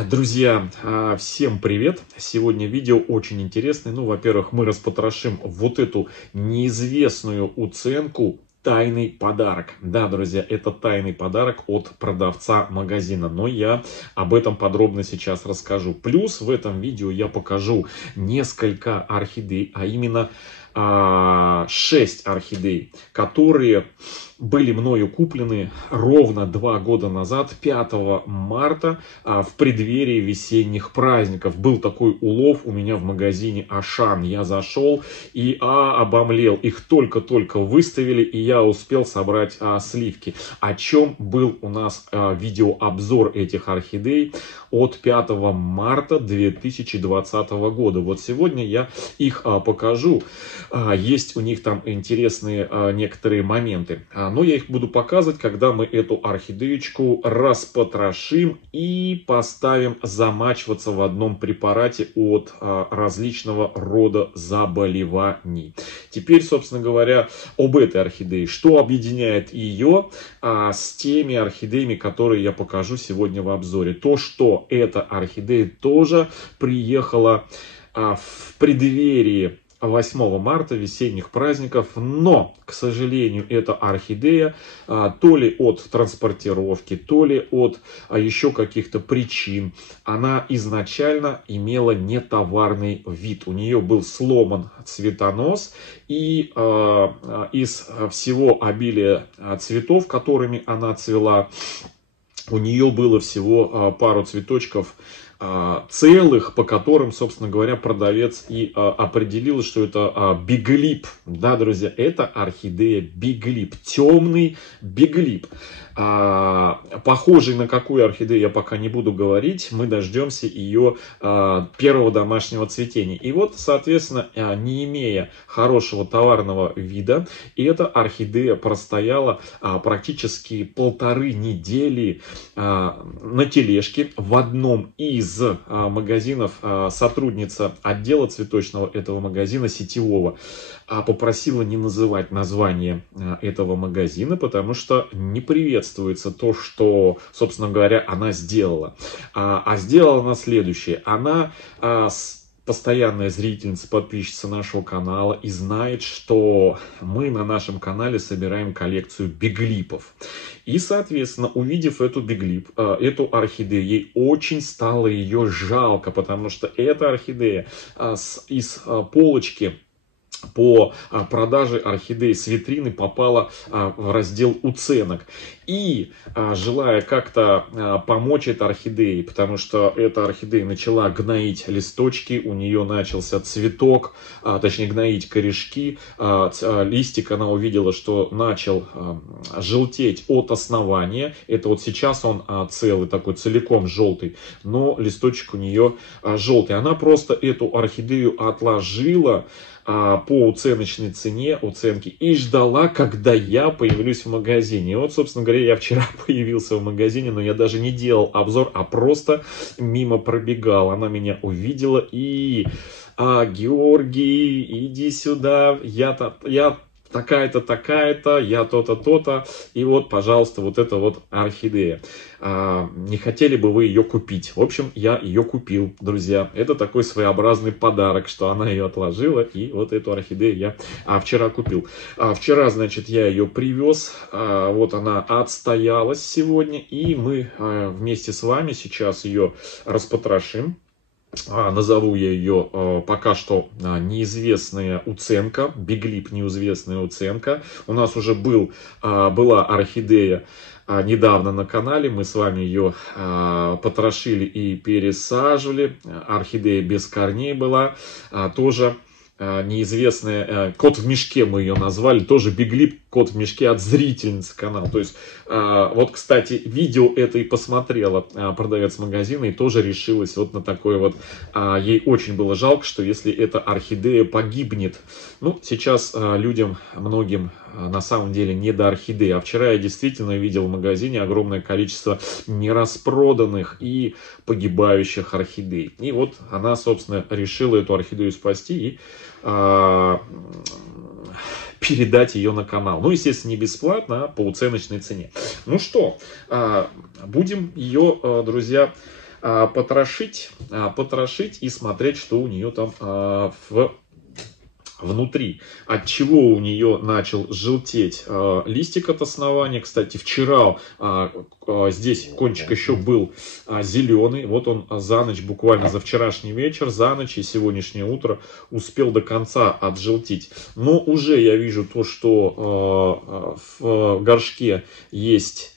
Друзья, всем привет! Сегодня видео очень интересное. Во-первых, мы распотрошим вот эту неизвестную уценку «Тайный подарок». Да, друзья, это тайный подарок от продавца магазина, но я об этом подробно сейчас расскажу. Плюс в этом видео я покажу несколько орхидей, а именно 6 орхидей, которые были мною куплены ровно 2 года назад, 5 марта, в преддверии весенних праздников. Был такой улов у меня в магазине Ашан. Я зашел и обомлел. Их только-только выставили, и я успел собрать сливки. О чем был у нас видеообзор этих орхидей от 5 марта 2020 года. Вот сегодня я их покажу. Есть у них там интересные некоторые моменты. Но я их буду показывать, когда мы эту орхидеечку распотрошим и поставим замачиваться в одном препарате от различного рода заболеваний. Теперь, собственно говоря, об этой орхидее. Что объединяет ее с теми орхидеями, которые я покажу сегодня в обзоре? То, что эта орхидея тоже приехала в преддверии 8 марта, весенних праздников, но, к сожалению, эта орхидея то ли от транспортировки, то ли от еще каких-то причин, она изначально имела нетоварный вид. У нее был сломан цветонос, и из всего обилия цветов, которыми она цвела, у нее было всего пару цветочков целых, по которым, собственно говоря, продавец и определил, что это биглип. Да, друзья, это орхидея биглип, темный биглип. Похожий на какую орхидею я пока не буду говорить, мы дождемся ее первого домашнего цветения. И вот, соответственно, не имея хорошего товарного вида, эта орхидея простояла практически 1,5 недели на тележке в одном из магазинов. Сотрудница отдела цветочного этого магазина сетевого попросила не называть название этого магазина, потому что не приветствуется то, что, собственно говоря, она сделала. Сделала она следующее. Она постоянная зрительница, подписчица нашего канала и знает, что мы на нашем канале собираем коллекцию биглипов. И, соответственно, увидев эту биглип, эту орхидею, ей очень стало ее жалко, потому что эта орхидея из полочки по продаже орхидей с витрины попала в раздел уценок. И желая как-то помочь этой орхидее, потому что эта орхидея начала гноить листочки, у нее начался цветок, точнее гноить корешки, листик она увидела, что начал желтеть от основания. Это вот сейчас он целый, такой целиком желтый, но листочек у нее желтый. Она просто эту орхидею отложила по уценочной цене, уценки, и ждала, когда я появлюсь в магазине. И вот, собственно говоря, я вчера появился в магазине, но я даже не делал обзор, а просто мимо пробегал. Она меня увидела и... Георгий, иди сюда, я такая-то, такая-то, я то-то, то-то. И вот, пожалуйста, вот эта вот орхидея. Не хотели бы вы ее купить? В общем, я ее купил, друзья. Это такой своеобразный подарок, что она ее отложила. И вот эту орхидею я вчера купил. Вчера, значит, я ее привез. Вот она отстоялась сегодня. И мы вместе с вами сейчас ее распотрошим. Назову я ее пока что неизвестная уценка, биглип неизвестная уценка. У нас уже была орхидея недавно на канале, мы с вами ее потрошили и пересаживали. Орхидея без корней была, тоже неизвестная, кот в мешке мы ее назвали, тоже биглип, кот в мешке от зрительницы канала. То есть, вот, кстати, видео это и посмотрела продавец магазина и тоже решилась вот на такое вот. Ей очень было жалко, что если эта орхидея погибнет. Ну, сейчас людям, многим на самом деле не до орхидеи. А вчера я действительно видел в магазине огромное количество нераспроданных и погибающих орхидей. И вот она, собственно, решила эту орхидею спасти и передать ее на канал. Ну, естественно, не бесплатно, а по уценочной цене. Ну что, будем ее, друзья, потрошить и смотреть, что у нее там внутри. От чего у нее начал желтеть листик от основания. Кстати, вчера здесь кончик еще был зеленый. Вот он за ночь, буквально за вчерашний вечер, за ночь и сегодняшнее утро успел до конца отжелтить. Но уже я вижу то, что в горшке есть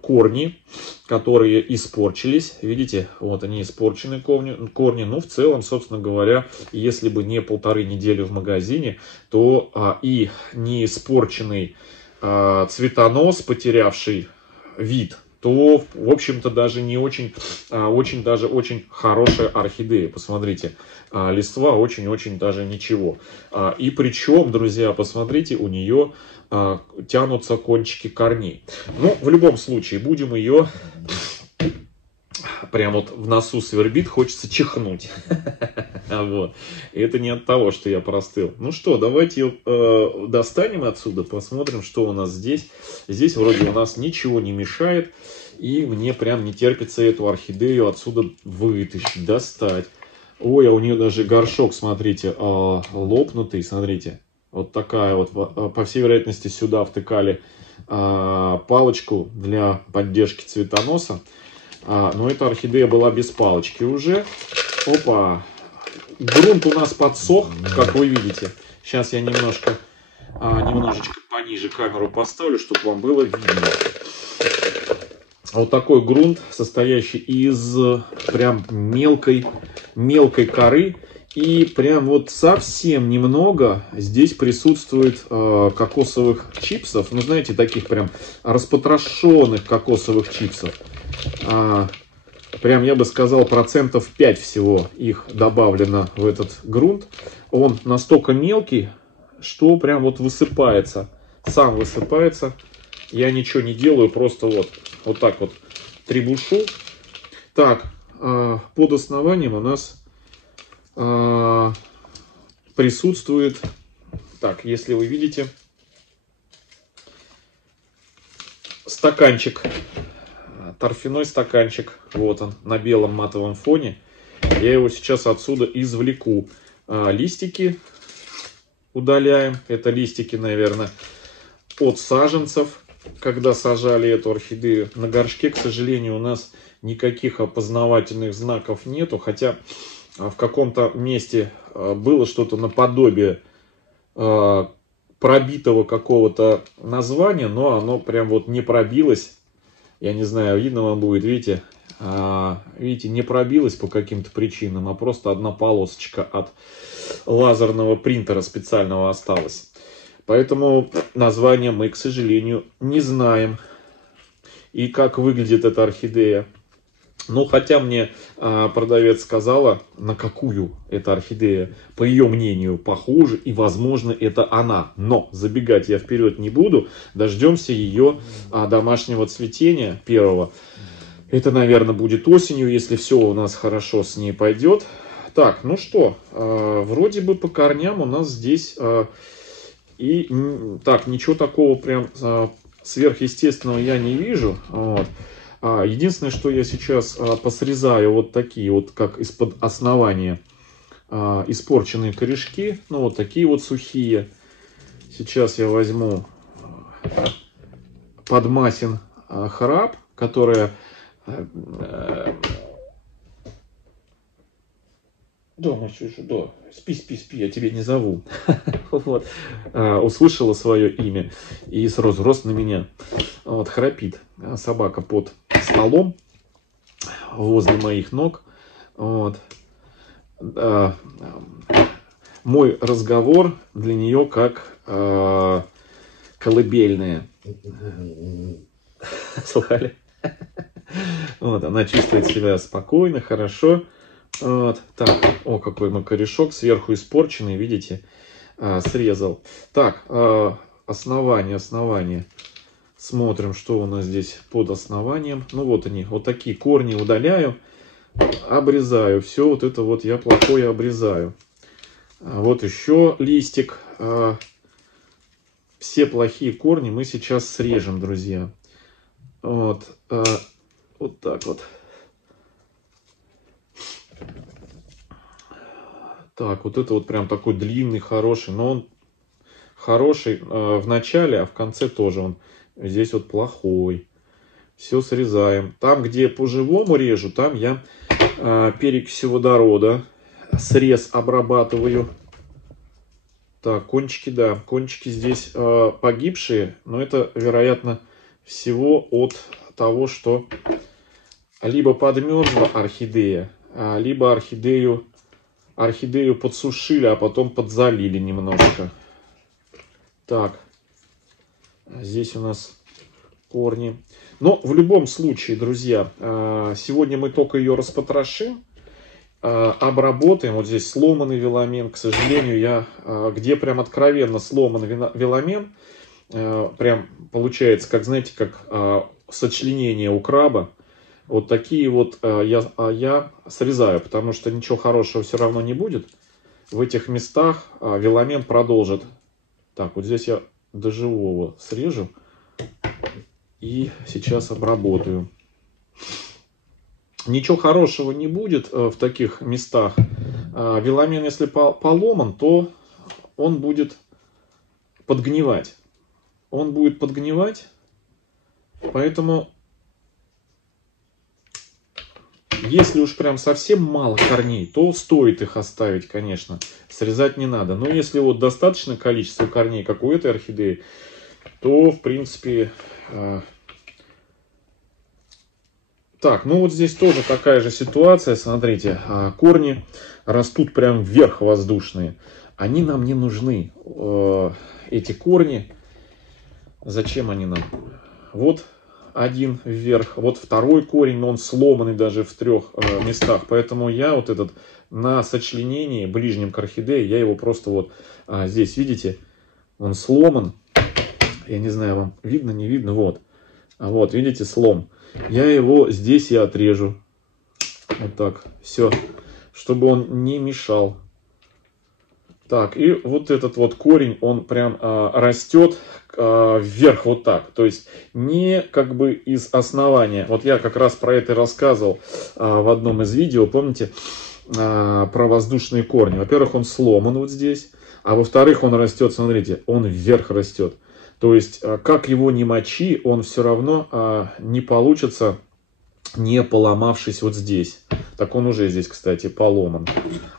корни, которые испорчились. Видите, вот они испорчены корни. Ну, в целом, собственно говоря, если бы не 1,5 недели в магазине, то и не испорченный цветонос, потерявший вид, то, в общем-то, даже не очень, даже очень хорошая орхидея. Посмотрите, листва очень-очень даже ничего. И причем, друзья, посмотрите, у нее тянутся кончики корней. Ну, в любом случае, будем ее... Прям вот в носу свербит, хочется чихнуть. Вот. И это не от того, что я простыл. Ну что, давайте ее достанем отсюда, посмотрим, что у нас здесь. Здесь вроде у нас ничего не мешает. И мне прям не терпится эту орхидею отсюда вытащить, достать. Ой, а у нее даже горшок, смотрите, лопнутый, смотрите. Вот такая вот, по всей вероятности, сюда втыкали палочку для поддержки цветоноса. Но эта орхидея была без палочки уже. Опа! Грунт у нас подсох, как вы видите. Сейчас я немножечко пониже камеру поставлю, чтобы вам было видно. Вот такой грунт, состоящий из прям мелкой коры. И прям вот совсем немного здесь присутствует кокосовых чипсов. Ну, знаете, таких прям распотрошенных кокосовых чипсов. Прям, я бы сказал, 5% всего их добавлено в этот грунт. Он настолько мелкий, что прям вот высыпается. Сам высыпается. Я ничего не делаю, просто вот так вот требушу. Так, под основанием у нас присутствует, так, если вы видите, стаканчик, торфяной стаканчик, вот он, на белом матовом фоне. Я его сейчас отсюда извлеку. Листики удаляем, это листики, наверное, от саженцев, когда сажали эту орхидею. На горшке, к сожалению, у нас никаких опознавательных знаков нету, хотя в каком-то месте было что-то наподобие пробитого какого-то названия, но оно прям вот не пробилось. Я не знаю, видно вам будет, видите, не пробилось по каким-то причинам, а просто одна полосочка от лазерного принтера специального осталась. Поэтому название мы, к сожалению, не знаем. И как выглядит эта орхидея. Ну, хотя мне продавец сказала, на какую эта орхидея, по ее мнению, похожа, и, возможно, это она. Но забегать я вперед не буду, дождемся ее домашнего цветения первого. Это, наверное, будет осенью, если все у нас хорошо с ней пойдет. Так, ну что, вроде бы по корням у нас здесь так, ничего такого прям сверхъестественного я не вижу. Вот. Единственное, что я сейчас посрезаю вот такие вот, как из-под основания, испорченные корешки. Ну, вот такие вот сухие. Сейчас я возьму подмасин храб, которая... Да, Масюша, да, спи, я тебя не зову. Вот. Услышала свое имя и сразу рост на меня. Вот, храпит собака под столом возле моих ног. Вот. Мой разговор для нее как колыбельная. Слыхали? Вот, она чувствует себя спокойно, хорошо. Вот, так, о, какой мой корешок, сверху испорченный, видите, срезал. Так, основание. Смотрим, что у нас здесь под основанием. Ну, вот они, вот такие корни удаляю, обрезаю. Все вот это вот я плохое обрезаю. Вот еще листик. Все плохие корни мы сейчас срежем, друзья. Вот Вот так вот. Так, вот это вот прям такой длинный, хороший. Но он хороший в начале, а в конце тоже он здесь вот плохой. Все срезаем. Там, где по-живому режу, там я перекисью водорода. Срез обрабатываю. Так, кончики, да. Кончики здесь погибшие. Но это, вероятно, всего от того, что либо подмерзла орхидея, либо орхидею подсушили, а потом подзалили немножко. Так, здесь у нас корни. Но в любом случае, друзья, сегодня мы только ее распотрошим, обработаем. Вот здесь сломанный веламен. К сожалению, где прям откровенно сломанный веламен, прям получается, как, знаете, как сочленение у краба. Вот такие вот я срезаю, потому что ничего хорошего все равно не будет. В этих местах веламен продолжит. Так, вот здесь я до живого срежу. И сейчас обработаю. Ничего хорошего не будет в таких местах. Веламен, если поломан, то он будет подгнивать. Он будет подгнивать. Поэтому, если уж прям совсем мало корней, то стоит их оставить, конечно. Срезать не надо. Но если вот достаточное количество корней, как у этой орхидеи, то, в принципе... Так, ну вот здесь тоже такая же ситуация. Смотрите, корни растут прям вверх воздушные. Они нам не нужны. Эти корни, зачем они нам? Вот один вверх, вот второй корень, но он сломанный даже в 3 местах. Поэтому я вот этот на сочленении, ближнем к орхидее, я его просто вот здесь, видите, он сломан. Я не знаю, вам видно, не видно, вот. Вот, видите, слом. Я его здесь и отрежу. Вот так, все. Чтобы он не мешал. Так, и вот этот вот корень, он прям растет вверх вот так. То есть не как бы из основания. Вот я как раз про это рассказывал в одном из видео, помните, про воздушные корни. Во-первых, он сломан вот здесь. А во-вторых, он растет, смотрите, он вверх растет. То есть, как его не мочи, он все равно не получится, не поломавшись вот здесь. Так он уже здесь, кстати, поломан.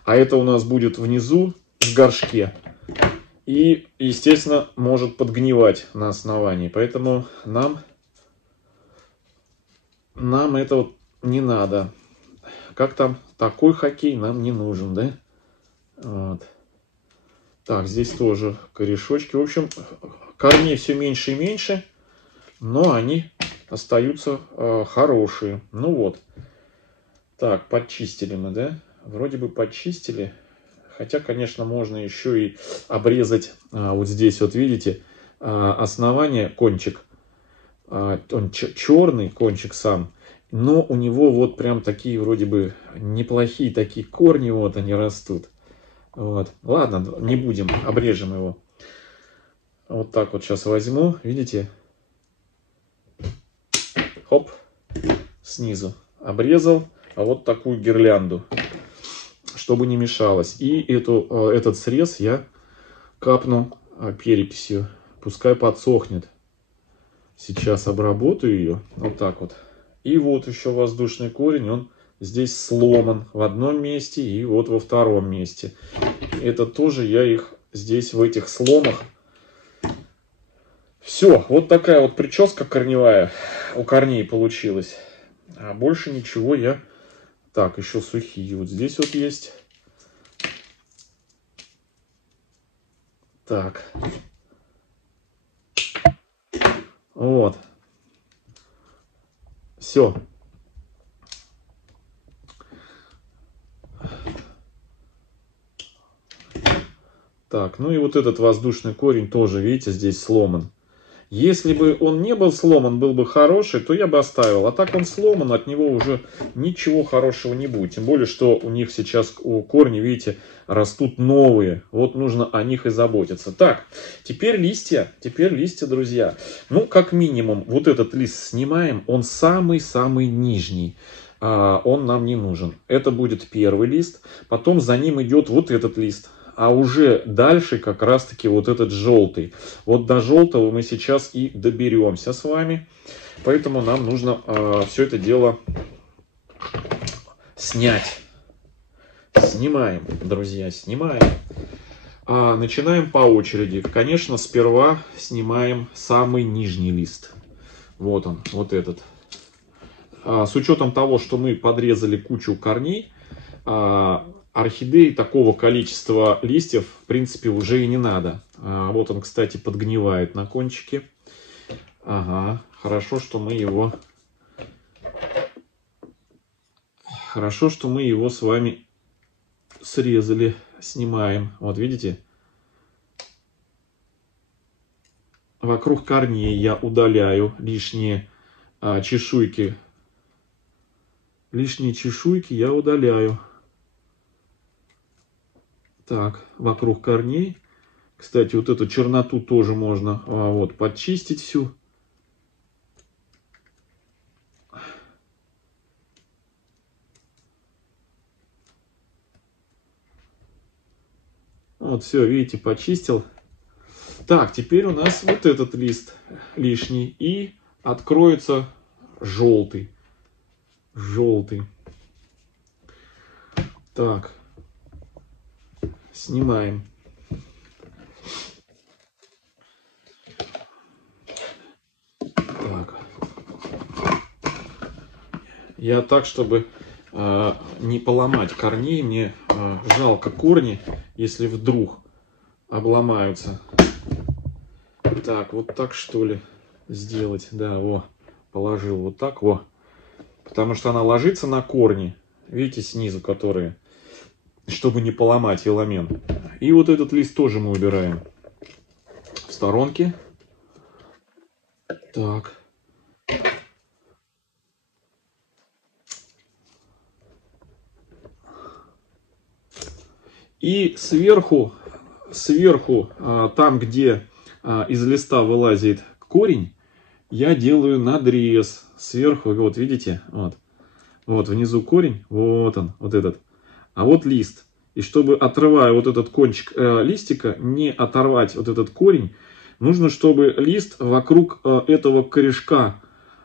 А это у нас будет внизу, в горшке. И, естественно, может подгнивать на основании. Поэтому нам это вот не надо. Как там, такой хоккей нам не нужен, да? Вот. Так, здесь тоже корешочки. В общем, корней все меньше и меньше, но они остаются хорошие. Ну вот. Так, подчистили мы, да? Вроде бы подчистили. Хотя, конечно, можно еще и обрезать вот здесь, вот видите, основание, кончик. Он черный кончик сам, но у него вот прям такие вроде бы неплохие такие корни, вот они растут. Вот. Ладно, не будем, обрежем его. Вот так вот сейчас возьму, видите? Хоп, снизу обрезал, а вот такую гирлянду, чтобы не мешалось. И этот срез я капну перекисью, пускай подсохнет. Сейчас обработаю ее, вот так вот. И вот еще воздушный корень, он здесь сломан в одном месте и вот во втором месте. Это тоже я их здесь в этих сломах. Все, вот такая вот прическа корневая у корней получилась. А больше ничего я... Так, еще сухие вот здесь вот есть. Так. Вот. Все. Так, ну и вот этот воздушный корень тоже, видите, здесь сломан. Если бы он не был сломан, был бы хороший, то я бы оставил. А так он сломан, от него уже ничего хорошего не будет. Тем более, что у них сейчас у корни, видите, растут новые. Вот нужно о них и заботиться. Так, теперь листья, друзья. Ну, как минимум, вот этот лист снимаем. Он самый-самый нижний. Он нам не нужен. Это будет первый лист. Потом за ним идет вот этот лист. А уже дальше как раз-таки вот этот желтый. Вот до желтого мы сейчас и доберемся с вами. Поэтому нам нужно все это дело снять. Снимаем, друзья, снимаем. Начинаем по очереди. Конечно, сперва снимаем самый нижний лист. Вот он, вот этот. С учетом того, что мы подрезали кучу корней, орхидеи такого количества листьев, в принципе, уже и не надо. Вот он, кстати, подгнивает на кончике. Ага, хорошо, что мы его с вами срезали, снимаем. Вот видите? Вокруг корней я удаляю лишние чешуйки. Лишние чешуйки я удаляю. Так, вокруг корней. Кстати, вот эту черноту тоже можно вот подчистить всю. Вот все, видите, почистил. Так, теперь у нас вот этот лист лишний. И откроется желтый. Желтый. Так. Снимаем. Так. Я так, чтобы не поломать корней, мне жалко корни, если вдруг обломаются. Так, вот так что ли сделать? Да, во, положил вот так, во. Потому что она ложится на корни, видите, снизу которые, чтобы не поломать филамент. И вот этот лист тоже мы убираем в сторонке. Так. И сверху, там, где из листа вылазит корень, я делаю надрез. Сверху, вот видите, вот внизу корень, вот он, вот этот. А вот лист. И чтобы, отрывая вот этот кончик листика, не оторвать вот этот корень, нужно, чтобы лист вокруг этого корешка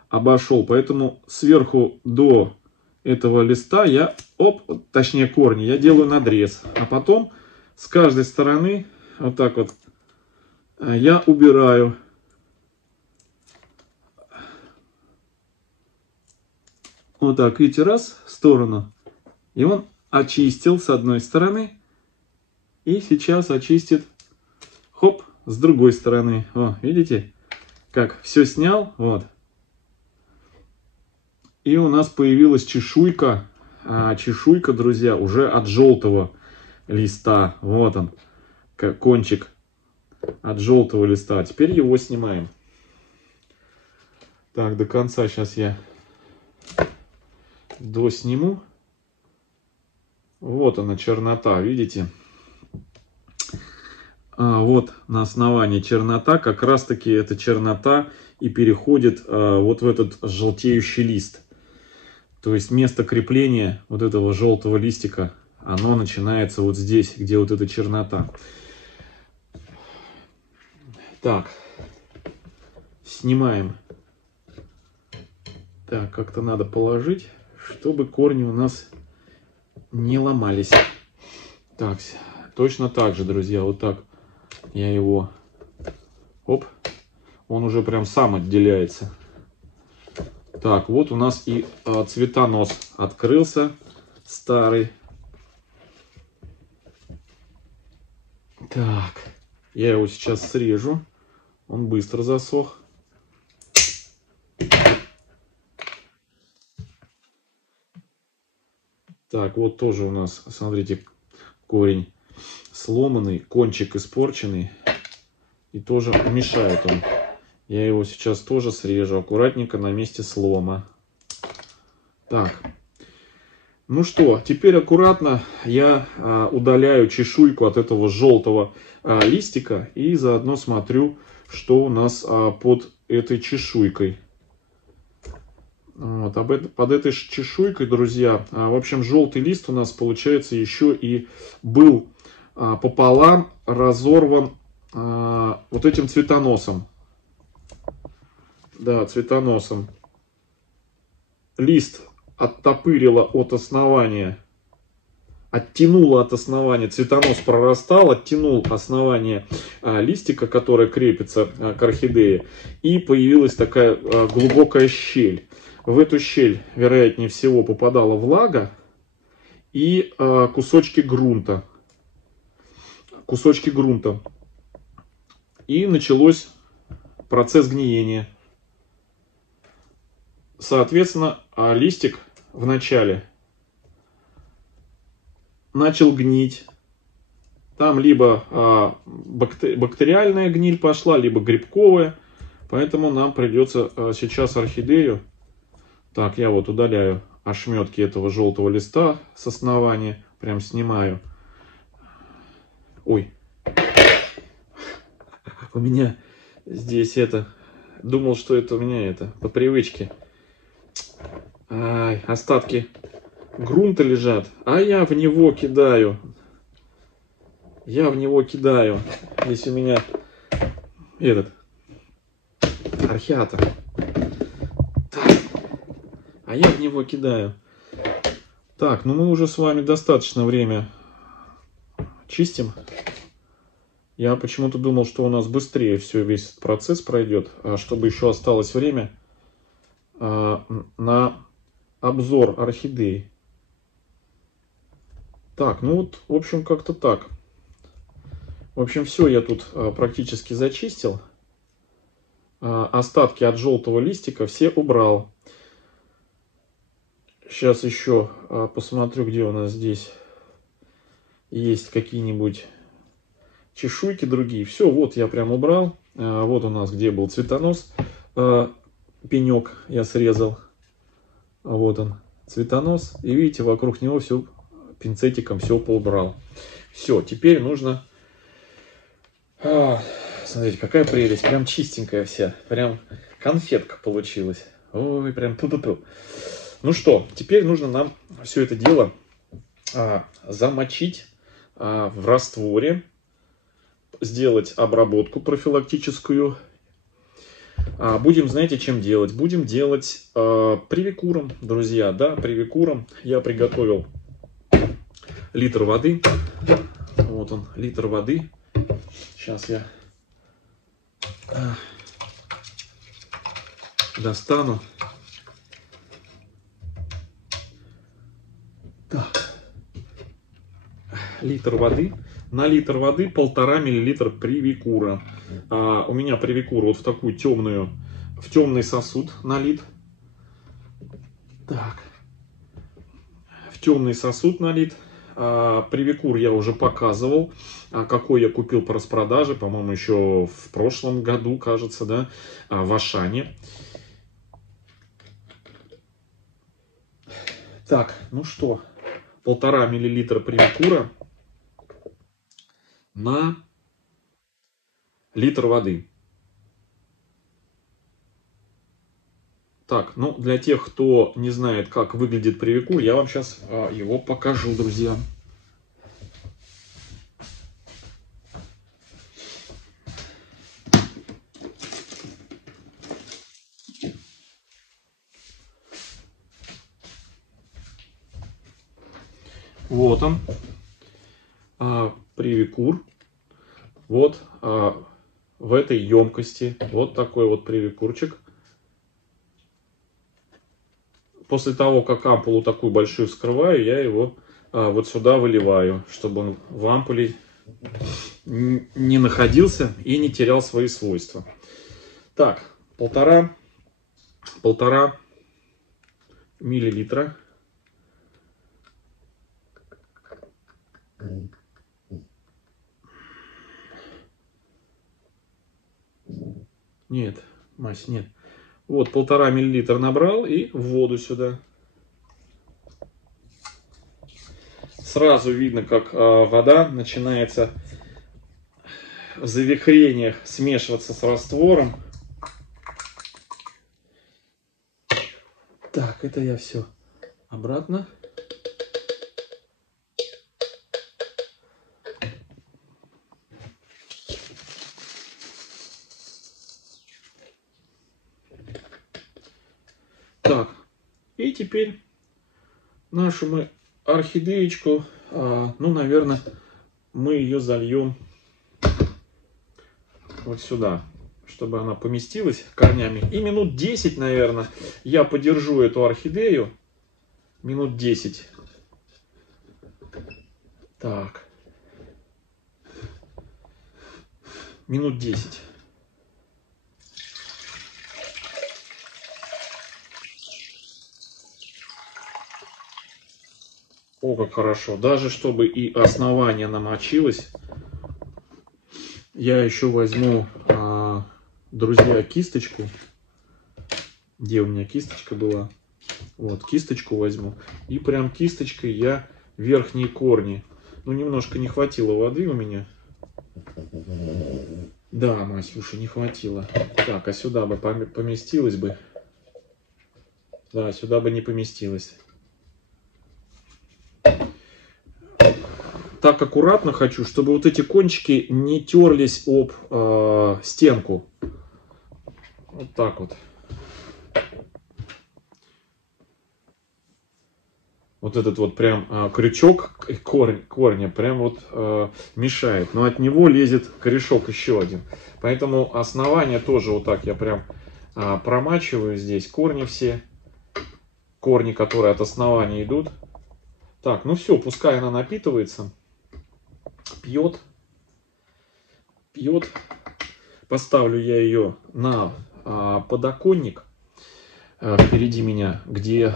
обошел. Поэтому сверху до этого листа я, точнее корни, я делаю надрез. А потом с каждой стороны, вот так вот, я убираю. Вот так, видите, раз в сторону. И он очистил с одной стороны. И сейчас очистит, хоп, с другой стороны. О, видите, как все снял, вот. И у нас появилась чешуйка. Чешуйка, друзья, уже от желтого листа. Вот он, кончик от желтого листа. Теперь его снимаем. Так, до конца сейчас я досниму. Вот она, чернота, видите? Вот на основании чернота, как раз таки эта чернота и переходит вот в этот желтеющий лист. То есть место крепления вот этого желтого листика, оно начинается вот здесь, где вот эта чернота. Так, снимаем. Так, как-то надо положить, чтобы корни у нас не ломались. Так, точно так же, друзья, вот так я его, оп, он уже прям сам отделяется. Так, вот у нас и цветонос открылся, старый. Так, я его сейчас срежу, он быстро засох. Так, вот тоже у нас, смотрите, корень сломанный, кончик испорченный. И тоже мешает он. Я его сейчас тоже срежу аккуратненько на месте слома. Так. Ну что, теперь аккуратно я удаляю чешуйку от этого желтого листика и заодно смотрю, что у нас под этой чешуйкой. Вот, под этой чешуйкой, друзья, в общем, желтый лист у нас, получается, еще и был пополам разорван вот этим цветоносом. Да, цветоносом. Лист оттопырило от основания, оттянуло от основания, цветонос прорастал, оттянул основание листика, которое крепится к орхидее, и появилась такая глубокая щель. В эту щель, вероятнее всего, попадала влага и кусочки грунта. И началось процесс гниения. Соответственно, листик вначале начал гнить. Там либо бактериальная гниль пошла, либо грибковая. Поэтому нам придется сейчас орхидею... Так, я вот удаляю ошметки этого желтого листа с основания. Прям снимаю. Ой. У меня здесь это... Думал, что это у меня это по привычке. Ай, остатки грунта лежат, а я в него кидаю. Здесь у меня этот археатор. А я в него кидаю. Так, ну мы уже с вами достаточно время чистим. Я почему-то думал, что у нас быстрее весь этот процесс пройдет, чтобы еще осталось время на обзор орхидей. Так, ну вот, в общем, как-то так. В общем, все я тут практически зачистил. Остатки от желтого листика все убрал. Сейчас еще посмотрю, где у нас здесь есть какие-нибудь чешуйки другие. Все, вот я прям убрал. Вот у нас где был цветонос. Пенек я срезал. Вот он, цветонос. И видите, вокруг него все пинцетиком все поубрал. Все, теперь нужно... Смотрите, какая прелесть. Прям чистенькая вся. Прям конфетка получилась. Ой, прям ту-ту-ту. Ну что, теперь нужно нам все это дело замочить в растворе. Сделать обработку профилактическую. Будем, знаете, чем делать? Будем делать привикуром, друзья. Да, привикуром. Я приготовил литр воды. Вот он, литр воды. Сейчас я достану. Так. Литр воды. На литр воды 1,5 мл привикура. У меня привикур вот в такую темную, в темный сосуд налит. Так. В темный сосуд налит. Привикур я уже показывал, какой я купил по распродаже, по-моему, еще в прошлом году, кажется, да, в Ашане. Так, ну что, 1,5 мл привикура на литр воды. Так, ну для тех, кто не знает, как выглядит привикур, я вам сейчас его покажу, друзья. Вот он, привикур. Вот в этой емкости вот такой вот привикурчик. После того, как ампулу такую большую вскрываю, я его вот сюда выливаю, чтобы он в ампуле не находился и не терял свои свойства. Так, полтора миллилитра. Нет, Мазь, нет. Вот 1,5 мл набрал и в воду сюда. Сразу видно, как вода начинается в завихрениях смешиваться с раствором. Так, это я все обратно. Так, и теперь нашу мы орхидеечку, ну, наверное, мы ее зальем вот сюда, чтобы она поместилась корнями. И минут 10, наверное, я подержу эту орхидею. Минут 10. Так. Минут 10. О, как хорошо. Даже чтобы и основание намочилось, я еще возьму, друзья, кисточку. Где у меня кисточка была? Вот, кисточку возьму. И прям кисточкой я верхние корни. Ну, немножко не хватило воды у меня. Да, Масюша, не хватило. Так, а сюда бы поместилось бы. Да, сюда бы не поместилось. Так аккуратно хочу, чтобы вот эти кончики не терлись об стенку. Вот так вот. Вот этот вот прям крючок корня прям вот мешает. Но от него лезет корешок еще один. Поэтому основание тоже вот так я прям промачиваю здесь. Корни все. Корни, которые от основания идут. Так, ну все, пускай она напитывается. Пьет. Пьет. Поставлю я ее на подоконник впереди меня, где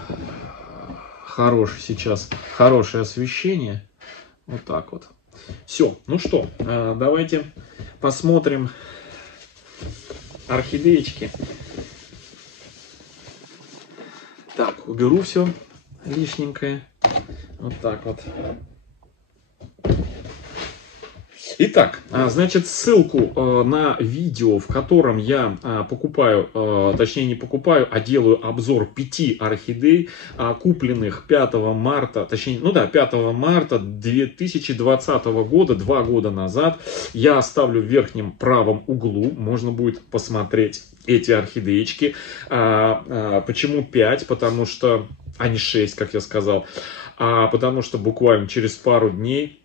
сейчас хорошее освещение. Вот так вот. Все, ну что, давайте посмотрим орхидеечки. Так, уберу все лишненькое. Вот так вот. Итак, значит, ссылку на видео, в котором я покупаю, точнее не покупаю, а делаю обзор 5 орхидей, купленных 5 марта, точнее, ну да, 5 марта 2020 года, 2 года назад. Я оставлю в верхнем правом углу, можно будет посмотреть эти орхидеечки. Почему 5? Потому что, а не 6, как я сказал, потому что буквально через пару дней,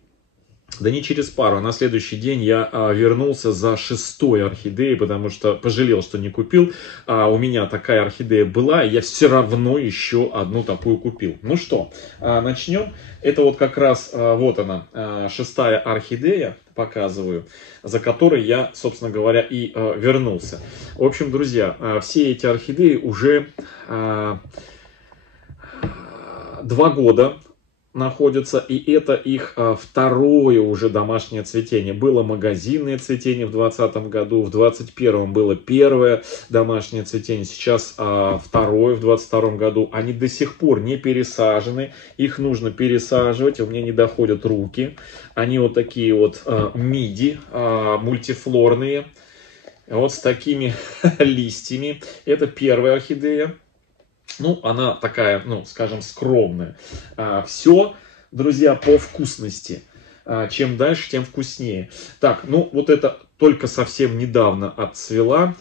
да не через пару, а на следующий день я вернулся за 6-й орхидеей, потому что пожалел, что не купил. У меня такая орхидея была, и я все равно еще одну такую купил. Ну что, начнем. Это вот как раз, вот она, 6-я орхидея, показываю, за которой я, собственно говоря, и вернулся. В общем, друзья, все эти орхидеи уже 2 года находятся, и это их второе уже домашнее цветение. Было магазинное цветение в 2020 году, в 2021 было первое домашнее цветение, сейчас второе в 2022 году. Они до сих пор не пересажены, их нужно пересаживать, у меня не доходят руки. Они вот такие вот миди, мультифлорные, вот с такими листьями. Это первая орхидея. Ну, она такая, ну, скажем, скромная. Все, друзья, по вкусности. Чем дальше, тем вкуснее. Так, ну, вот это только совсем недавно отцвела.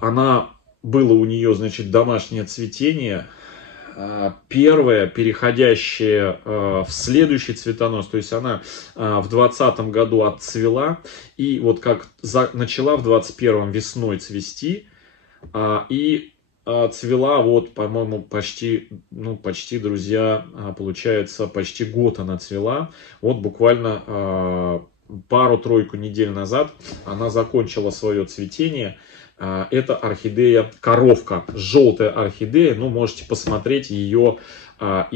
Она, было у нее, значит, домашнее цветение. Первая, переходящая в следующий цветонос, то есть она в 2020 году отцвела. И вот как начала в 2021 весной цвести. И цвела вот, по-моему, почти, друзья, получается, почти год она цвела. Вот буквально пару-тройку недель назад она закончила свое цветение. Это орхидея коровка, желтая орхидея. Ну, можете посмотреть ее по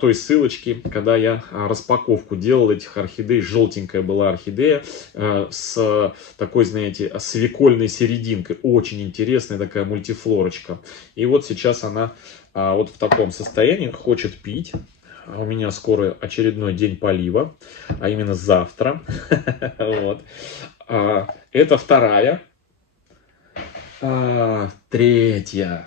той ссылочке, когда я распаковку делал этих орхидей. Желтенькая была орхидея с такой, знаете, свекольной серединкой. Очень интересная такая мультифлорочка. И вот сейчас она вот в таком состоянии, хочет пить. У меня скоро очередной день полива, а именно завтра. Это вторая. Третья.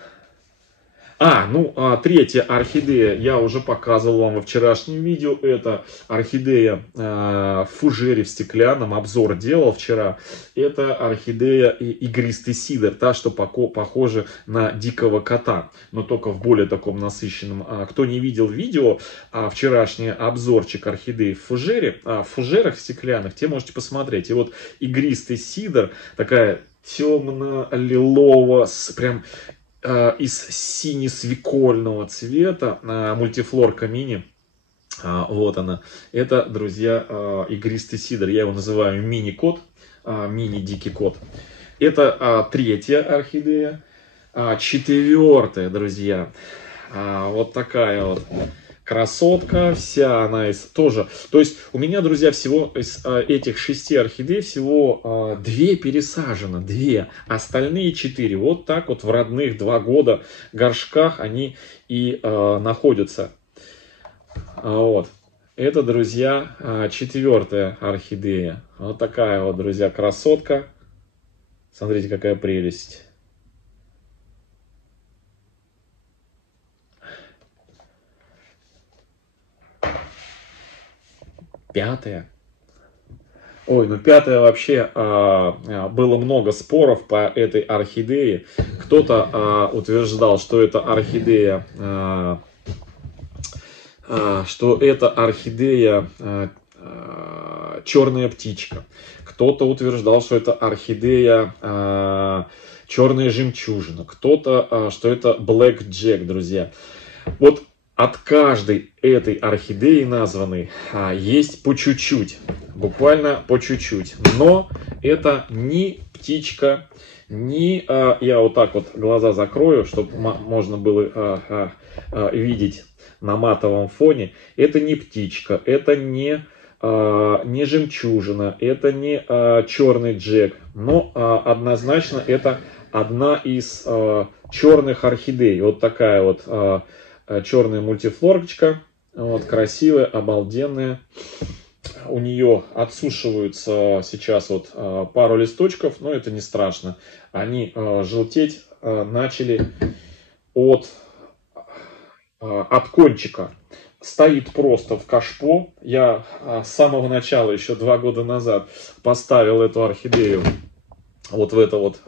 Третья орхидея я уже показывал вам во вчерашнем видео. Это орхидея в фужере в стеклянном. Обзор делал вчера. Это орхидея игристый сидр. Та, что похожа на дикого кота. Но только в более таком насыщенном. Кто не видел видео, вчерашний обзорчик орхидеи в фужерах стеклянных, те можете посмотреть. И вот игристый сидр. Такая темно-лиловая, прям из сине-свекольного цвета, мультифлорка мини. Вот она. Это, друзья, игристый сидр. Я его называю мини-кот, мини-дикий кот. Это третья орхидея. Четвертая, друзья. Вот такая вот красотка, вся она тоже. То есть у меня, друзья, всего из этих 6 орхидей всего 2 пересажено, 2. Остальные 4 вот так вот в родных 2 года горшках они и находятся. Вот. Это, друзья, 4-я орхидея. Вот такая вот, друзья, красотка. Смотрите, какая прелесть. Пятая. Ой, ну пятая вообще, было много споров по этой орхидее. Кто-то утверждал, что это орхидея, черная птичка. Кто-то утверждал, что это орхидея черная жемчужина. Кто-то, что это Black Jack, друзья. Вот от каждой этой орхидеи названной есть по чуть-чуть, буквально по чуть-чуть. Но это не птичка, не... Я вот так вот глаза закрою, чтобы можно было видеть на матовом фоне. Это не птичка, это не жемчужина, это не черный джек. Но однозначно это одна из черных орхидей. Вот такая вот... черная мультифлорочка, вот, красивая, обалденная. У нее отсушиваются сейчас вот пару листочков, но это не страшно. Они желтеть начали от кончика. Стоит просто в кашпо. Я с самого начала, еще 2 года назад, поставил эту орхидею вот в это вот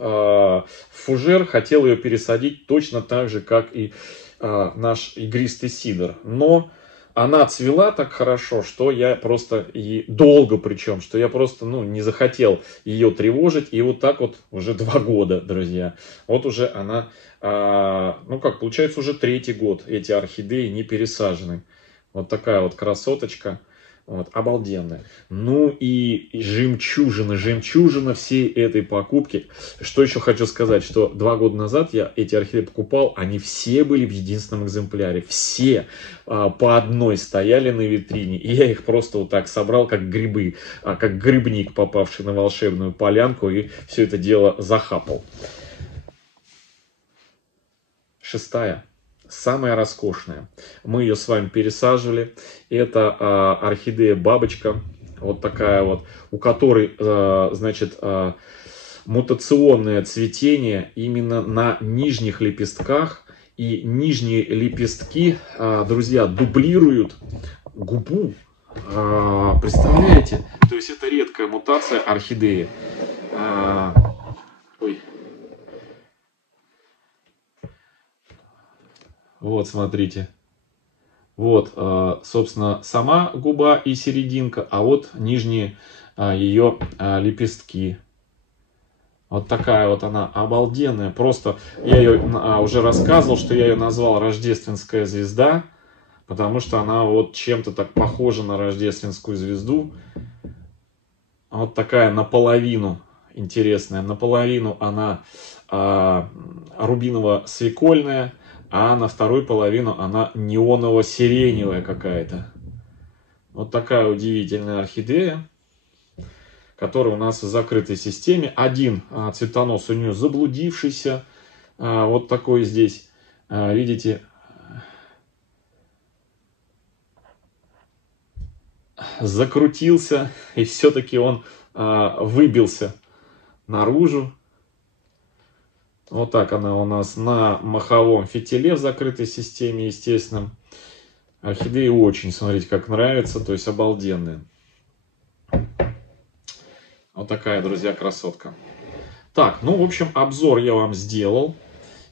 фужер. Хотел ее пересадить точно так же, как и наш игристый сидр. Но она цвела так хорошо, что я просто, и долго причем, что я просто не захотел ее тревожить. И вот так вот уже 2 года, друзья. Вот уже она, получается, уже 3-й год эти орхидеи не пересажены. Вот такая вот красоточка. Вот, обалденная. Ну и жемчужина всей этой покупки. Что еще хочу сказать, что 2 года назад я эти орхидеи покупал, они все были в единственном экземпляре. Все по одной стояли на витрине. И я их просто вот так собрал, как грибы, как грибник, попавший на волшебную полянку, и все это дело захапал. 6-я. Самая роскошная. Мы ее с вами пересаживали. Это орхидея бабочка. Вот такая вот. У которой, значит, мутационное цветение именно на нижних лепестках. И нижние лепестки, друзья, дублируют губу. Представляете? То есть это редкая мутация орхидеи. Ой. Вот, смотрите. Вот, собственно, сама губа и серединка, а вот нижние ее лепестки. Вот такая вот она обалденная. Просто я ее уже рассказывал, что я ее назвал «Рождественская звезда», потому что она вот чем-то так похожа на рождественскую звезду. Вот такая наполовину интересная. Наполовину она рубиново-свекольная, а на вторую половину она неоново-сиреневая какая-то. Вот такая удивительная орхидея, которая у нас в закрытой системе. Один цветонос у нее заблудившийся, вот такой здесь, видите, закрутился, и все-таки он выбился наружу. Вот так она у нас на маховом фитиле в закрытой системе, естественно. Орхидеи очень, смотрите, как нравится, то есть обалденные. Вот такая, друзья, красотка. Так, ну, в общем, обзор я вам сделал.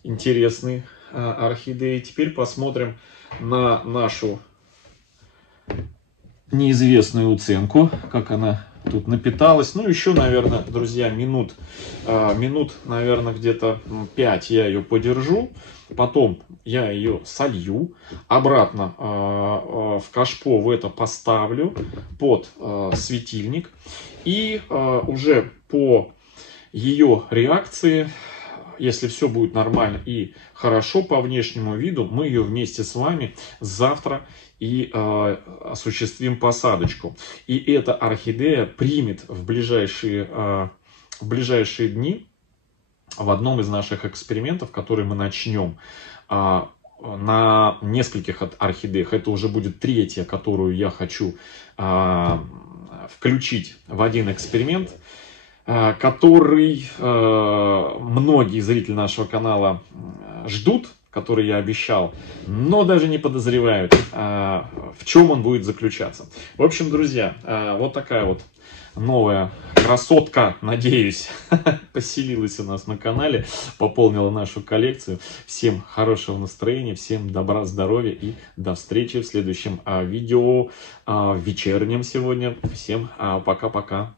Интересный орхидеи. Теперь посмотрим на нашу неизвестную уценку, как она тут напиталась. Ну, еще, наверное, друзья, минут, наверное, где-то 5 я ее подержу. Потом я ее солью. Обратно в кашпо в это поставлю под светильник. И уже по ее реакции, если все будет нормально и хорошо по внешнему виду, мы ее вместе с вами завтра и осуществим посадочку. И эта орхидея примет в ближайшие дни в одном из наших экспериментов, который мы начнем на нескольких орхидеях. Это уже будет третья, которую я хочу включить в один эксперимент, который многие зрители нашего канала ждут, который я обещал, но даже не подозревают, в чем он будет заключаться. В общем, друзья, вот такая вот новая красотка, надеюсь, поселилась у нас на канале, пополнила нашу коллекцию. Всем хорошего настроения, всем добра, здоровья и до встречи в следующем видео, вечернем сегодня. Всем пока-пока.